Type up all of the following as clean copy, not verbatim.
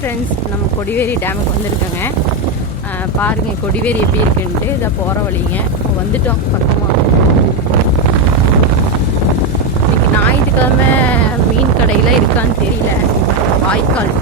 Friends, நம்ம கொடிவேரி டேமுக்கு வந்திருக்கோங்க. பாருங்கள் கொடிவேரி எப்படி இருக்குன்ட்டு. இதை போகிற வழிங்க வந்துட்டோம் பக்கமாக. இன்னைக்கு ஞாயிற்றுக்கிழமை மீன் கடையில் இருக்கான்னு தெரியல. வாய்க்கால்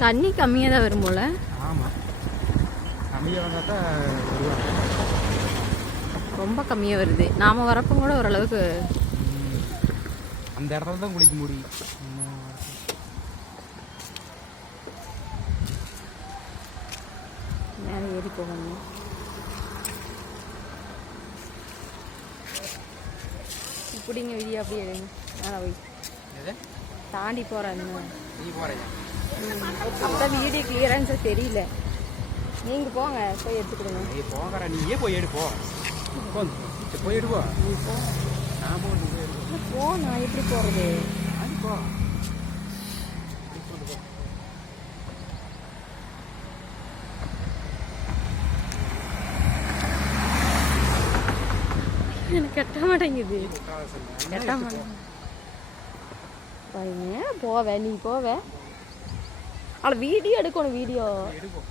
தண்ணி கம்மியாக தான் வரும் போல. ஆமாம், கம்மியாக வந்தால் தான் வருவாங்க. ரொம்ப கம்மியாக வருது. நாம் வரப்போ கூட ஓரளவுக்கு அந்த இடத்துல தான் குளிக்க முடியும். மேலே ஏறி போகணும். இப்படிங்க விதியா அப்படியே மேலே போய் தாண்டி போகிறேன். நீ போகிறேன் அப்போ வீடியோ கிளியரன்ஸாக தெரியல. நீங்கள் போங்க, போய் எடுத்துக்கிடுங்க. நீ போங்கிற, நீயே போய் எடுப்போ. போய் எடுப்போ. நீ போ. நான் போ. நான் எப்படி போகிறது? அது போ. எனக்கு கட்ட மாட்டேங்குது. கட்ட மாட்டேங்குது. போவேன், நீ போவே. அவளை வீடியோ எடுக்கணும். வீடியோ எடுக்கும்.